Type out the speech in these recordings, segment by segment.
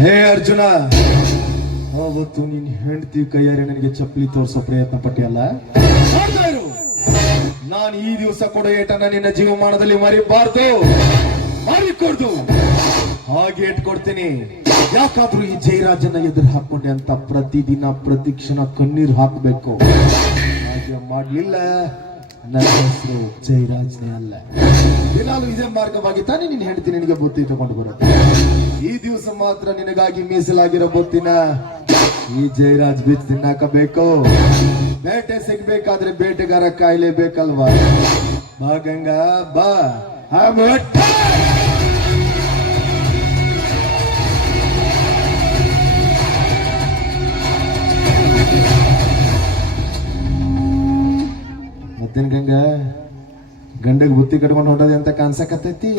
ಹೇ ಅರ್ಜುನ, ಅವತ್ತು ನಿನ್ ಹೆಂಡತಿ ಕೈಯಾರೆ ನನಗೆ ಚಪ್ಪಲಿ ತೋರಿಸೋ ಪ್ರಯತ್ನ ಪಟ್ಟಿಯಲ್ಲ, ಮಾಡ್ತಾ ಇರು. ನಾನು ಈ ದಿವಸ ಕೊಡೋ ಏಟನ್ನ ನಿನ್ನ ಜೀವಮಾನದಲ್ಲಿ ಮರಿಬಾರ್ದು, ಮಾರಿಕೊಡ್ದು ಹಾಗೆ ಇಟ್ಕೊಡ್ತೀನಿ. ಯಾಕಾದ್ರೂ ಈ ಜಯರಾಜನ ಎದುರು ಹಾಕೊಂಡೆ ಅಂತ ಪ್ರತಿದಿನ ಪ್ರತಿ ಕ್ಷಣ ಕಣ್ಣೀರ್ ಹಾಕ್ಬೇಕು. ಹಾಗೆ ಮಾಡ್ಲಿಲ್ಲ, ನನ್ನ ಹೆಸರು ಜಯರಾಜ್ನೇ ಅಲ್ಲ. ದಿನಾಲು ಇದೇ ಮಾರ್ಗವಾಗಿ ತಾನೇ ನಿನ್ನ ಹೆಂಡತಿ ನಿನಗೆ ಬುತ್ತಿ ತಗೊಂಡು ಬರುತ್ತೆ. ಈ ದಿವಸ ಮಾತ್ರ ನಿನಗಾಗಿ ಮೀಸಲಾಗಿರೋ ಬುತ್ತಿನ ಈ ಜಯರಾಜ್ ಬೀಚ್ ತಿನ್ನಾಕಬೇಕು. ಬೇಟೆ ಸಿಗ್ಬೇಕಾದ್ರೆ ಬೇಟೆಗಾರ ಕಾಯ್ಲೇಬೇಕಲ್ವಾ? ಬಾ ಗಂಗಾ ಬಾ. ಮತ್ತೇನ್ ಗಂಗಾ, ಗಂಡಗ್ ಬುತ್ತಿ ಕಟ್ಕೊಂಡು ಹೊಂಟೋದೆ ಅಂತ ಕಾಣ್ಸಕತ್ತೈತಿ?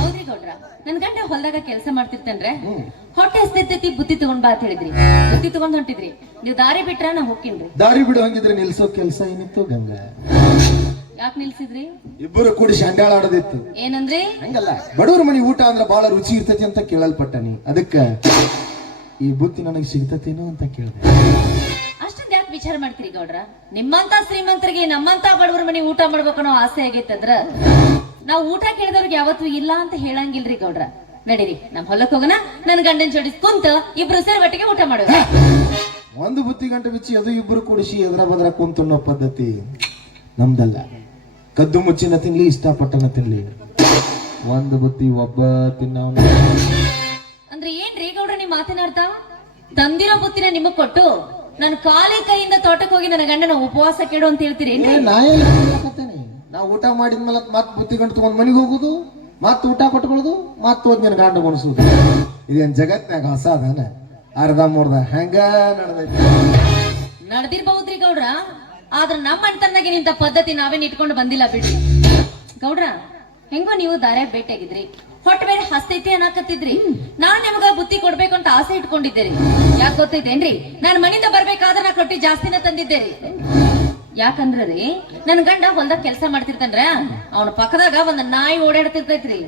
ಹೌದ್ರಿ ಗೌಡ್ರ, ನನ್ ಗಂಡ ಹೊಲದಾಗ ಕೆಲಸ ಮಾಡ್ತಿರ್ತೇನ್ರೆ, ಹೊಟ್ಟೆ ಹಸ್ತಿರ್ತೈತಿ, ಬುತ್ತಿ ತಗೊಂಡ್ ಬಾ ಅಂತ ಹೇಳಿದ್ರಿ. ಬುತ್ತಿ ತಗೊಂಡ್ ಹೊಂಟಿದ್ರಿ, ನೀವು ದಾರಿ ಬಿಟ್ರ ನಾ ಹೋಗ್ತೀನ್ರಿ. ದಾರಿ ಬಿಡು ಹಂಗಿದ್ರೆ ನಿಲ್ಸೋ ಕೆಲಸ ಏನಿತ್ತು ಗಂಗಾ? ಯಾಕೆ ನಿಲ್ಸಿದ್ರಿ? ಇಬ್ಬರು ಕೂಡಿ ಶಾಂಡ್ಯಾಳ ಆಡೋದಿತ್ತು. ಏನಂದ್ರಿ? ಹಂಗಲ್ಲ, ಬಡವ್ರ ಮನಿ ಊಟ ಅಂದ್ರ ಬಹಳ ರುಚಿ ಇರ್ತೈತಿ ಅಂತ ಕೇಳಲ್ಪಟ್ಟನಿ. ಅದಕ್ಕ ಈ ಬುತ್ತಿ ನನಗೆ ಸಿಗ್ತತೇನೋ ಅಂತ ಕೇಳಿದೆ. ಅಷ್ಟೊಂದ್ ಯಾಕೆ ವಿಚಾರ ಮಾಡ್ತೀರಿ ಗೌಡ್ರ? ನಿಮ್ಮಂತ ಶ್ರೀಮಂತರಿಗೆ ನಮ್ಮಂತ ಬಡವರ ಮನಿ ಊಟ ಮಾಡ್ಬೇಕನ್ನೋ ಆಸೆ ಆಗೈತಂದ್ರ ನಾವು ಊಟ ಕೇಳಿದವ್ರಿಗೆ ಯಾವತ್ತೂ ಇಲ್ಲ ಅಂತ ಹೇಳಂಗಿಲ್ರಿ ಗೌಡ್ರ. ನಡೀರಿ ನಮ್ ಹೊಲಕ್ ಹೋಗೋಣ, ನನ್ ಗಂಡನ್ ಜೋಡಿ ಕುಂತ ಇಬ್ರು ಸೇರಿ ಒಟ್ಟಿಗೆ ಊಟ ಮಾಡೋಣ. ಒಂದು ಬುತ್ತಿ ಗಂಟೆ ಬಿಚ್ಚಿ ಅದು ಇಬ್ಬರು ಕೂಡಿಸಿ ಎದ್ರ ಬದ್ರ ಕುಂತ ಅನ್ನೋ ಪದ್ಧತಿ ನಮ್ದಲ್ಲ. ಕದ್ದು ಮುಚ್ಚಿನ ತಿನ್ಲಿ, ಇಷ್ಟಪಟ್ಟನ ತಿನ್ಲಿ, ಒಂದು ಬುತ್ತಿ ಒಬ್ಬ ತಿನ್ನವನ. ಅಂದ್ರೆ ಏನ್ರಿ ಗೌಡ್ರ ನಿಮ್ ಮಾತಿನ ಅರ್ಥ? ತಂದಿರೋ ಬುತ್ತಿನ ನಿಮಗ್ ಕೊಟ್ಟು ನಾನು ಖಾಲಿ ಕೈಯಿಂದ ತೋಟಕ್ಕೆ ಹೋಗಿ ನನ್ನ ಗಂಡನ ಉಪವಾಸ ಕೇಳು ಅಂತ ಹೇಳ್ತೀರಿ? ನಾ ಊಟ ಮಾಡಿದ್ಮೇಲೆ ಮತ್ ಬುತ್ತಿ ಗಂಟು ತಗೊಂಡ್ ಮನೆಗೆ ಹೋಗುದು, ಮತ್ ಊಟ ಕೊಟ್ಕೊಳ್ಳೋದು, ಮತ್ ಹೋದ್ ನಿನ್ ಗಂಡ ಕೊಡಿಸುದು. ಇದೇನ್ ಜಗತ್ನಾಗ ಹೊಸ ಅದಾನ? ಅರ್ಧ ಮೂರ್ಧ ಹೆಂಗ ನಡೆದಿರ್ಬಹುದ್ರಿ ಗೌಡ್ರ, ಆದ್ರ ನಮ್ಮ ಅಣ್ತನಾಗಿ ನಿಂತ ಪದ್ಧತಿ ನಾವೇನ್ ಇಟ್ಕೊಂಡು ಬಂದಿಲ್ಲ ಬಿಡ್ರಿ ಗೌಡ್ರ. ಹೆಂಗೋ ನೀವು ದಾರ್ಯಾಗ ಭೇಟಿಯಾಗಿದ್ರಿ, ಹೊಟ್ಟೆ ಬೇರೆ ಹಸ್ತೈತಿ ಅನ್ನಕತ್ತಿದ್ರಿ. ನಾನ್ ನಿಮ್ಗ ಬುತ್ತಿ ಕೊಡ್ಬೇಕು ಅಂತ ಆಸೆ ಇಟ್ಕೊಂಡಿದ್ದೇರಿ. ಯಾಕೆ ಗೊತ್ತೈತೇನ್ರಿ? ನಾನ್ ಮನಿಂದ ಬರ್ಬೇಕಾದ್ರೆ ನಾ ರೊಟ್ಟಿ ಜಾಸ್ತಿನ ತಂದಿದ್ದೇರಿ. ಯಾಕಂದ್ರಿ ನನ್ ಗಂಡ ಹೊಲ್ದಾಗ ಕೆಲಸ ಮಾಡ್ತಿರ್ತಾನ್ರ, ಅವನ ಪಕ್ಕದಾಗ ಒಂದ್ ನಾಯಿ ಓಡಾಡ್ತಿರ್ತೈತ್ರಿ.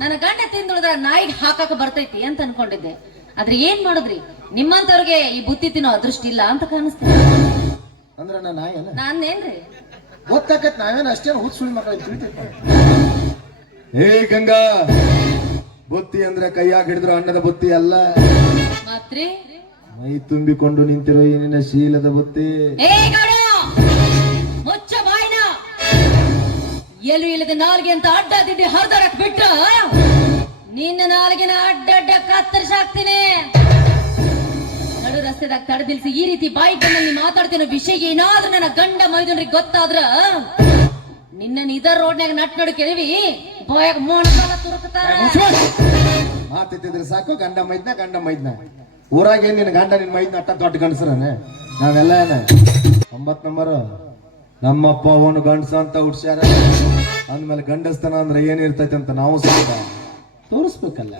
ನನ್ನ ಗಂಡ ತಿಂದುಳಿದ್ರ ನಾಯಿಗೆ ಹಾಕಾಕ ಬರ್ತೈತಿ ಅಂತ ಅನ್ಕೊಂಡಿದ್ದೆ. ಆದ್ರೆ ಏನ್ ಮಾಡುದ್ರಿ, ನಿಮ್ಮಂತವ್ರಿಗೆ ಈ ಬುತ್ತಿ ತಿನ್ನೋ ಅದೃಷ್ಟ ಇಲ್ಲ ಅಂತ ಕಾಣಿಸ್ತೇನೆ. ಅಂದ್ರ ನಾನೇನ್ರಿ ಗೊತ್ತಾಕತ್, ನಾವೇನ ಅಷ್ಟೇ ಹುಚ್ಚ ಸುಳಿ ಮಕ್ಕಳ. ಏ ಗಂಗಾ, ಬುತ್ತಿ ಅಂದ್ರೆ ಕೈಯಾಗ ಹಿಡಿದ್ರು ಅನ್ನದ ಬುತ್ತಿ ಅಲ್ಲ, ಮಾತ್ರಿ ಮೈ ತುಂಬಿಕೊಂಡು ನಿಂತಿರೋ ಏನಿನ ಶೀಲದ ಬುತ್ತಿ. ಮುಚ್ಚ ಬಾಯ್ನ, ಎಲ್ಲೂ ಇಲ್ಲದ ನಾಲ್ಗೆ ಅಂತ ಅಡ್ಡಾದಿದ್ದೆ ಹರಿದರಕ್ ಬಿಟ್ಟ ನಿನ್ನ ನಾಲ್ಗೆನ ಅಡ್ಡ ಕತ್ತರಿಸಾಕ್ತೀನಿ. ನಡು ರಸ್ತೆದಾಗ ತಡೆದಿಲ್ಸಿ ಈ ರೀತಿ ಬಾಯಿ ಬಂದಲ್ಲಿ ಮಾತಾಡ್ತೀನೋ ವಿಷಯ ಏನಾದ್ರೂ ನನ್ನ ಗಂಡ ಮೈದನ್ರಿಗೆ ಗೊತ್ತಾದ್ರ ನಿನ್ನ ಇದ ರೋಡ್ನಾಗ ನಟ್ ನೋಡಿ ಕೆಳವಿ ಬಾಯಾಗ ಮೋಣಕಾಲ ತುರುಕ್ತಾರ. ಮಾತಿದ್ರೆ ಸಾಕು, ಗಂಡ ಮೈದ್ನ ಊರಾಗ ಏನ್ ನಿನ್ ಗಂಡ ನಿನ್ ಮೈದ್ನ ಅಟ್ಟ ದೊಡ್ಡ ಗಂಡಸ್ರನೆ. ನಾವೆಲ್ಲ ಏನ 9 ನಂಬರ್ ನಮ್ಮಪ್ಪ ಅವನು ಗಂಡಸ ಅಂತ ಹುಡ್ಸ್ಯಾರ ಅಂದ್ಮೇಲೆ ಗಂಡಸ್ತನ ಅಂದ್ರೆ ಏನಿರ್ತೈತೆ ಅಂತ ನಾವು ಸುಖ ತೋರಿಸ್ಬೇಕಲ್ಲ.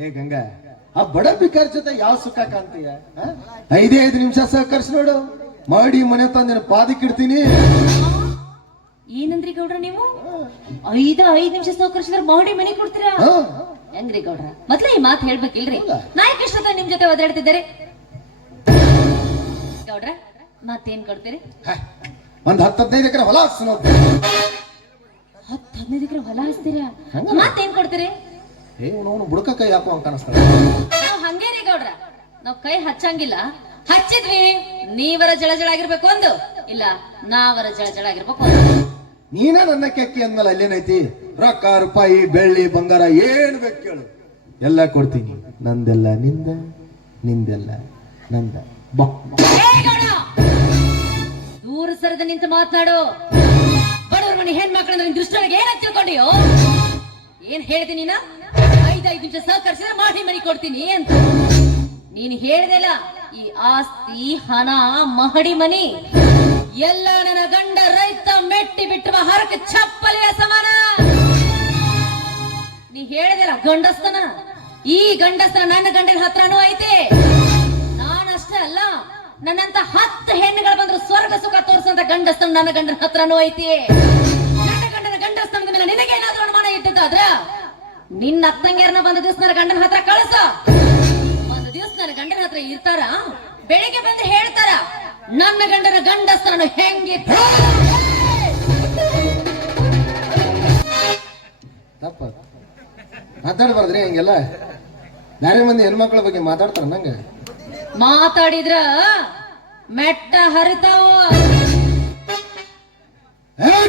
ಏ ಗಂಗಾ, ಆ ಬಡ ಬಿಕಾರ ಜೊತೆ ಯಾವ ಸುಖ ಕಾಣ್ತೀಯ? 5 ನಿಮಿಷ ಸಹಕರಿಸಿ ನೋಡು, ಮಾಡಿ ಮನೆ ತಂದಿನ ಪಾದಕ್ಕಿಡ್ತೀನಿ. ಏನಂದ್ರಿ ಗೌಡ್ರ ನೀವು? 5 ನಿಮಿಷ ಸಹಕರಿಸಿದ್ರೆ ಮಾಡಿ ಮನೆ ಕೊಡ್ತೀರಾ? ಹೆಂಗ್ರಿ ಗೌಡ್ರ, ಮೊದ್ಲ ಈ ಮಾತು ಹೇಳ್ಬೇಕಿಲ್ರಿ? ನಾಯಕ ಇಷ್ಟದ ನಿಮ್ ಜೊತೆ ಒದಾಡ್ತಿದ್ದಾರೆ ಗೌಡ್ರ, ಮತ್ತೇನ್ ಕೊಡ್ತೀರಿ? ಒಂದ್ 10-15 ಎಕರೆ ಹೊಲ ಹಾಕ್ಸ. 10-15 ಎಕರೆ ಹೊಲ ಹಾಸ್ತೀರಾ? ಮತ್ತೇನ್ ಕೊಡ್ತೀರಿ? ಬುಡಕ ಕೈ ಹಾಕುವ ಕಾಣಿಸ್ತಾರೆ. ನಾವ್ ಹಂಗೇರಿ ಗೌಡ್ರ, ನಾವ್ ಕೈ ಹಚ್ಚಂಗಿಲ್ಲ. ಹಚ್ಚಿದ್ವಿ ನೀವರ ಜಳ ಆಗಿರ್ಬೇಕು ಒಂದು, ಇಲ್ಲ ನಾವರ ಜಳ ಆಗಿರ್ಬೇಕು ಒಂದು. ನೀನ ನನ್ನ ಕೆಕ್ಕಿ ಅಂದ್ಮೇಲೆ ಅಲ್ಲೇನೈತಿ? ರೊಕ್ಕ ರೂಪಾಯಿ ಬೆಳ್ಳಿ ಬಂಗಾರ ಏನ್ ಬೇಕು ಕೇಳು, ಎಲ್ಲ ಕೊಡ್ತೀನಿ. ನಂದೆಲ್ಲ ನಿಂದ, ನಿಂದೆಲ್ಲ ನಂದ. ದೂರ ಸರದ ನಿಂತು ಮಾತನಾಡು. ಬಡವ್ರ ಮನೆ ಹೆಣ್ಮಕ್ಳಂದ್ರೆ ನಿನ್ ದೃಷ್ಟಿಯೊಳಗೆ ಏನ ತಿಳ್ಕೊಂಡಿಯೋ? ಏನ್ ಹೇಳ್ತೀನಿ ನಾ? 5 ನಿಮಿಷ ಸಹಕರಿಸಿದ್ರೆ ಮಾಡಿ ಮನಿ ಕೊಡ್ತೀನಿ ಅಂತ ನೀನ್ ಹೇಳ್ದೆಲ್ಲ. ಈ ಆಸ್ತಿ, ಹಣ, ಮಹಡಿ ಮನಿ ಎಲ್ಲ ನನ್ನ ಗಂಡ ರೈತ ಮೆಟ್ಟಿ ಬಿಟ್ಟುವ ಹರಕ ಚಪ್ಪಲಿಯ ಸಮಾನ. ನೀ ಹೇಳ್ದೆಲ್ಲ ಗಂಡಸ್ತನ, ಈ ಗಂಡಸ್ತನ ನನ್ನ ಗಂಡನ ಹತ್ರನೂ ಐತೆ. ನಾನಷ್ಟೇ ಅಲ್ಲ, ನನ್ನಂತ 10 ಹೆಣ್ಣುಗಳು ಬಂದ್ರು ಸ್ವರ್ಗ ಸುಖ ತೋರಿಸಂತ ಗಂಡಸ್ತನ ನನ್ನ ಗಂಡನ ಹತ್ರನೂ ಐತಿ. ನನ್ನ ಗಂಡನ ಗಂಡಸ್ತನದ ಮೇಲೆ ನಿನಗೆ ಏನಾದ್ರೂ ಅನುಮಾನ ಇದ್ದದ್ದಾದ್ರ ನಿನ್ನ ಅತ್ತಂಗ್ಯಾರನ ಒಂದು ದಿವಸ ನನ್ನ ಗಂಡನ ಹತ್ರ ಕಳಿಸ. ಒಂದು ದಿವಸ ನನ್ನ ಗಂಡನ ಹತ್ರ ಇರ್ತಾರ, ಬೆಳಿಗ್ಗೆ ಬಂದು ಹೇಳ್ತಾರ ನನ್ನ ಗಂಡನ ಗಂಡಸ್ತಾನು ಹೆಂಗಿತ್ತ. ತಪ್ಪ ಮಾತಾಡ್ಬಾರ್ದ್ರಿ ಹಂಗೆಲ್ಲ. ಬೇರೆ ಮಂದಿ ಹೆಣ್ಮಕ್ಳ ಬಗ್ಗೆ ಮಾತಾಡ್ತಾರ ನಂಗೆ. ಮಾತಾಡಿದ್ರ ಮೆಟ್ಟ ಹರಿತಾವ.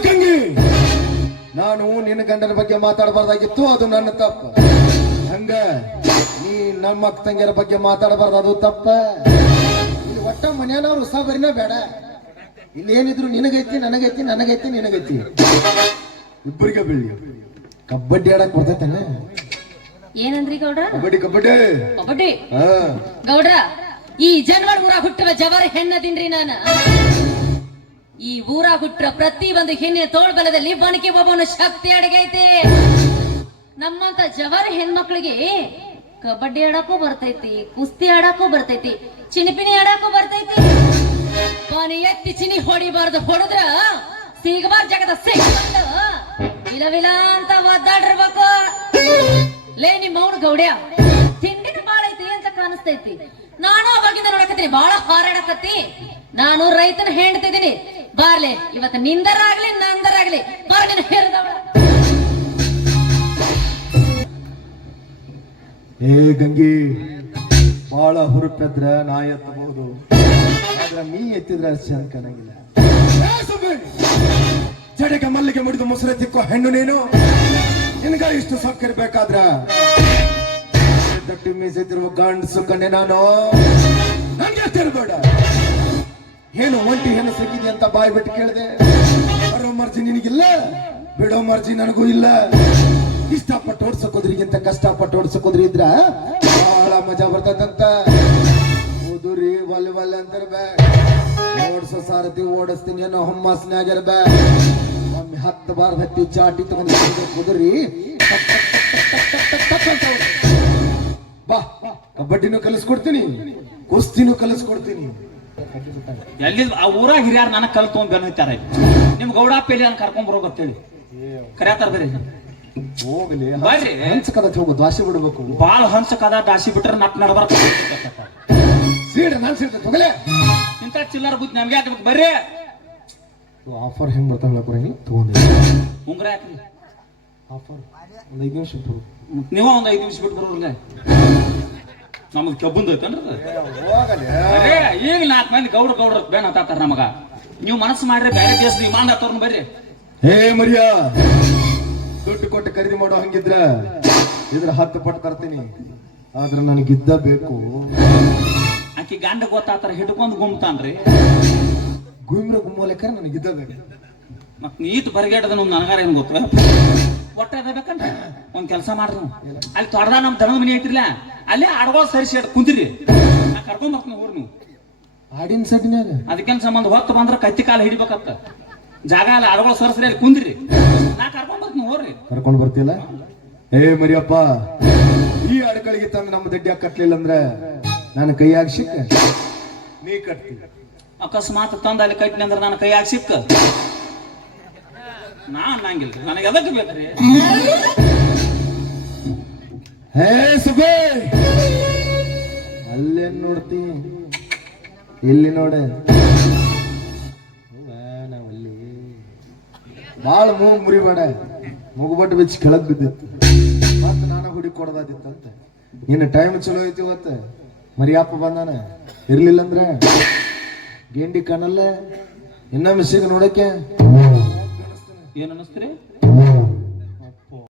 ಗಂಗಿ, ನಾನು ನಿನ್ನ ಗಂಡನ ಬಗ್ಗೆ ಮಾತಾಡಬಾರ್ದಾಗಿತ್ತು, ಅದು ನನ್ನ ತಪ್ಪ. ಹಂಗ ನೀ ನಮ್ಮ ಅಕ್ಕ ತಂಗಿಯರ ಬಗ್ಗೆ ಮಾತಾಡಬಾರ್ದು, ಅದು ತಪ್ಪ. ಇಲ್ಲಿ ಒಟ್ಟ ಮನೆಯವ್ರು ಉಸಾಬರಿನ ಬೇಡ. ಇಲ್ಲಿ ಏನಿದ್ರು ನಿನಗೈತಿ ನನಗೈತಿ, ನನಗೈತಿ ನಿನಗೈತಿ, ಇಬ್ಬರಿಗೆ ಬೀಳಿ. ಕಬಡ್ಡಿ ಆಡಕ್ ಬರ್ತೈತಾನೆ. ಏನಂದ್ರಿ ಗೌಡ್ರ? ಕಬಡ್ಡಿ ಕಬಡ್ಡಿ ಕಬಡ್ಡಿ. ಗೌಡ್ರ, ಈ ಜನವಾಡ ಊರಾಗ ಹುಟ್ಟಿವ ಜವಾರಿ ಹೆಣ್ಣದಿನ್ರಿ ನಾನು. ಈ ಊರಾಗ ಹುಟ್ಟಿರ ಪ್ರತಿ ಒಂದು ಹೆಣ್ಣಿನ ತೋಳ್ಬಲದಲ್ಲಿ ಬನಕೆ ಒಬ್ಬನ ಶಕ್ತಿ ಅಡಗೈತೆ. ನಮ್ಮಂತ ಜವಾರಿ ಹೆಣ್ಮಕ್ಳಿಗೆ ಕಬಡ್ಡಿ ಆಡಕ್ಕೂ ಬರ್ತೈತಿ, ಕುಸ್ತಿ ಆಡಕ್ಕೂ ಬರ್ತೈತಿ, ಚಿನಿಪಿನಿ ಆಡಕ್ಕೂ ಬರ್ತೈತಿ. ಪಾನಿ ಎತ್ತಿ ಚಿನಿ ಹೊಡಿಬಾರ್ದು, ಹೊಡೆದ್ರ ಸಿಗಬಾರ್ದು ಜಗದ ಸಿಗ್ಬಾರ್ದು, ವಿಲವಿಲ ಅಂತ ಒದ್ದಾಡಿರ್ಬೇಕು. ಲೇ ನಿಮ್ಮ ಅವ್ನ ಗೌಡ್ಯ, ತಿಂಡಿನ ಬಾಳ ಐತಿ ಅಂತ ಕಾಣಿಸ್ತೈತಿ. ನಾನು ಅವಾಗಿಂದ ನೋಡಕತ್ತೀನಿ, ಬಾಳ ಹಾರಾಡಕತ್ತಿ. ನಾನು ರೈತನ ಹೆಂಡ್ತಿದ್ದೀನಿ. ಬಾರ್ಲೆ, ಇವತ್ತು ನಿಂದರಾಗ್ಲಿ ನಂದರಾಗ್ಲಿ ಬಾರ ನಿನ್ನ ಹೇರದವಳ. ಏ ಗಂಗಿ, ಬಾಳ ಹುರುಪೆದ್ರ ನಾ ಎತ್ತಬಹುದು, ಆದ್ರ ನೀ ಎತ್ತಿದ್ರ ಚಂದ ಕಾಣಂಗಿಲ್ಲ. ಜಡೆಗೆ ಮಲ್ಲಿಗೆ ಮುಡಿದು ಮುಸುರೆ ತಿಕ್ಕೋ ಹೆಣ್ಣು ನೀನು. ನಿನ್ಗ ಇಷ್ಟು ಸೊಕ್ಕಿರ್ಬೇಕಾದ್ರ ದಟ್ಟಿ ಮೀಸಿದ್ರು ಗಂಡಸು ಕಣ್ಣೆ ನಾನು. ನಂಗೆ ತಿರ್ಬೇಡ. ಏನು ಒಂಟಿ ಹೆಣ್ಣು ಸಿಕ್ಕಿದೆ ಅಂತ ಬಾಯ್ ಬಿಟ್ಟು ಕೇಳಿದೆ. ಬರೋ ಮರ್ಜಿ ನಿನಗಿಲ್ಲ, ಬಿಡೋ ಮರ್ಜಿ ನನಗೂ ಇಲ್ಲ. ಇಷ್ಟಪಟ್ಟು ಓಡ್ಸಕೋದ್ರಿಗಿಂತ ಕಷ್ಟಪಟ್ಟು ಓಡ್ಸಕೋದ್ರಿ ಇದ್ರ ಬಹಳ ಮಜಾ ಬರ್ತದಂತ. ಓದುರಿ ಒಲ್ಲೆ ಒಲ್ಲೆ ಅಂತಿರ್ಬೇ, ಓಡ್ಸೋ ಸಾರಥಿ ಓಡಿಸ್ತೀನಿ ಅನ್ನೋ ಹುಮ್ಮಸ್ನಾಗಿರ್ಬೇ. ಒಮ್ಮೆ 10 ಬಾರ್ ಹತ್ತಿ ಚಾಟಿ ತಗೊಂಡು ಕುದುರಿ ಬಾ. ಕಬಡ್ಡಿನೂ ಕಲಿಸ್ಕೊಡ್ತೀನಿ, ಕುಸ್ತಿನೂ ಕಲಿಸ್ಕೊಡ್ತೀನಿ. ಎಲ್ಲಿ ಆ ಊರಾಗ ಹಿರಿಯಾರ ನನಗ್ ಕಲ್ ತಗೊಂಡ್ ಬೆನ್ ಹತ್ತಾರ. ನಿಮ್ ಗೌಡ ಪೇಲಿ ನಾನು ಕರ್ಕೊಂಡ್ ಬರೋ ಗೊತ್ತೇಳಿ ಕರ್ಯಾತಾರ ಬೇರೆ. ಹೋಗ್ಲಿ, ಬರ್ರಿ. ಹಂಚಕದ ಹೋಗು, ದ್ವಾಸಿ ಬಿಡ್ಬೇಕು. ಬಾಳ ಹಂಸಕದ ದಾಸಿ ಬಿಟ್ರೆ ನಟ್ ನಡಬಾರ ಸೀಡ ನಾನ್ ಸೀಡ್ತ ತಗೊಲೆ. ಇಂತ ಚಿಲ್ಲರ್ ಬುದ್ಧಿ ನಮ್ಗೆ ಹಾಕ್ಬೇಕು. ಬರ್ರಿ, ಆಫರ್ ಹೆಂಗ್ ಬರ್ತಾವಲ್ಲ ಕೊಡಿ ತಗೊಂಡಿ. ಉಂಗ್ರ ಹಾಕ್ರಿ ಆಫರ್ ಒಂದು 5 ನಿಮಿಷ ಬಿಡು. ನೀವ ಒಂದ್ 5 ನಿಮಿಷ ಬಿಟ್ಟು ಬರೋರ್ಲೆ. ನಮಗ್ ಕೆಬ್ಬಂದ್ ಐತನ್ರಿ. ಈಗ 4 ಮಂದಿ ಗೌಡ್ರ ಬೇನ್ ಹತ್ತಾರ ನಮಗ. ನೀವು ಮನಸ್ಸು ಮಾಡ್ರಿ, ಬೇರೆ ದೇಶದ ವಿಮಾನ ಹತ್ತವ್ರನ್ನ ಬರ್ರಿ. ಹೇ ಮರಿಯಾ, ದುಡ್ಡು ಕೊಟ್ಟು ಖರೀದಿ ಮಾಡೋ ಹಂಗಿದ್ರ ಇದ್ರ 10 ಪಟ್ಟು ತರ್ತೀನಿ. ಆದ್ರ ನನಗಿದ್ದ ಬೇಕು. ಆಕಿ ಗಂಡ ಗೊತ್ತಾತರ ಹಿಡ್ಕೊಂಡ್ ಗುಮ್ತಾನ್ರಿ. ಗುಮ್ರ ಗುಮ್ಮೋಲೆಕ್ಕ ನನಗಿದ್ದ ಬೇಕು. ಮತ್ ನೀಟ್ ಬರಗೇಟದ ನನಗಾರ ಏನ್ ಗೊತ್ತ. ಒಟ್ಟ ಅದ ಬೇಕಂತ ಒಂದ್ ಕೆಲಸ ಮಾಡ್ರಿ. ಅಲ್ಲಿ ತೊಡದ ನಮ್ ದನದ ಮನಿ ಐತಿರ್ಲ, ಅಲ್ಲೇ ಆಡ್ಗೋಳ್ ಸರಿಸಿ ಕುಂತಿರಿ. ನಾ ಕರ್ಕೊಂಡ್ ಬರ್ತೀನಿ ಊರ್ ನೀವು. ಆಡಿನ ಸಡ್ನ್ಯಾಗ ಅದಕ್ಕೇನ್ ಸಂಬಂಧ ಹೊತ್ತು ಬಂದ್ರ ಕತ್ತಿ ಕಾಲ ಹಿಡಿಬೇಕತ್ತ. ಜಾಗ ಅಲ್ಲ ಆಡ್ಗೋಳ್ ಸರಿಸ್ರಿ ಅಲ್ಲಿ ಕುಂದ್ರಿ. ನಾ ಕರ್ಕೊಂಡ್ ಬರ್ತೀನಿ ಹೋರ್ರಿ. ಕರ್ಕೊಂಡ್ ಬರ್ತಿಲ್ಲ. ಏ ಮರಿಯಪ್ಪ, ಈ ಅಡಕಳಿಗೆ ತಂದು ನಮ್ಮ ದಡ್ಡಿಯಾಗ ಕಟ್ಲಿಲ್ಲ ಅಂದ್ರೆ ನಾನು ಕೈಯಾಗ ಸಿಕ್ಕ ನೀ ಕಟ್ತಿ. ಅಕಸ್ಮಾತ್ ತಂದ ಅಲ್ಲಿ ಕಟ್ಟಿನಿ ಅಂದ್ರೆ ನನ್ನ ಕೈಯಾಗ ಸಿಕ್ಕ ನಾ ಅನ್ನಂಗಿಲ್ರಿ. ನನಗೆ ಎದಕ್ಕೆ ಬೇಕ್ರಿ? ಹೇ ಸುಬೇ, ಅಲ್ಲೇನ್ ನೋಡ್ತಿ, ಇಲ್ಲಿ ನೋಡ. ನಾವಲ್ಲಿ ಬಾಳ ಮುರಿಬೇಡ. ಮುಗುಬಟ್ಟು ಬಿಚ್ಚಿ ಕೆಳಗ್ ಬಿದ್ದಿತ್ತು. ಮತ್ತ ನಾನ ಹುಡಿ ಕೊಡದಾದಿತ್ತಂತ. ಇನ್ನು ಟೈಮ್ ಚಲೋ ಐತಿ ಇವತ್ತು. ಮರಿಯಪ್ಪ ಬಂದಾನ. ಇರ್ಲಿಲ್ಲ ಅಂದ್ರೆ ಗೆಂಡಿ ಕಾಣಲ್ಲ. ಇನ್ನೊಮ್ಮೆ ಸಿಗ ನೋಡಕ್ಕೆ ಏನ್ ಅನಸ್ತ್ರಿ?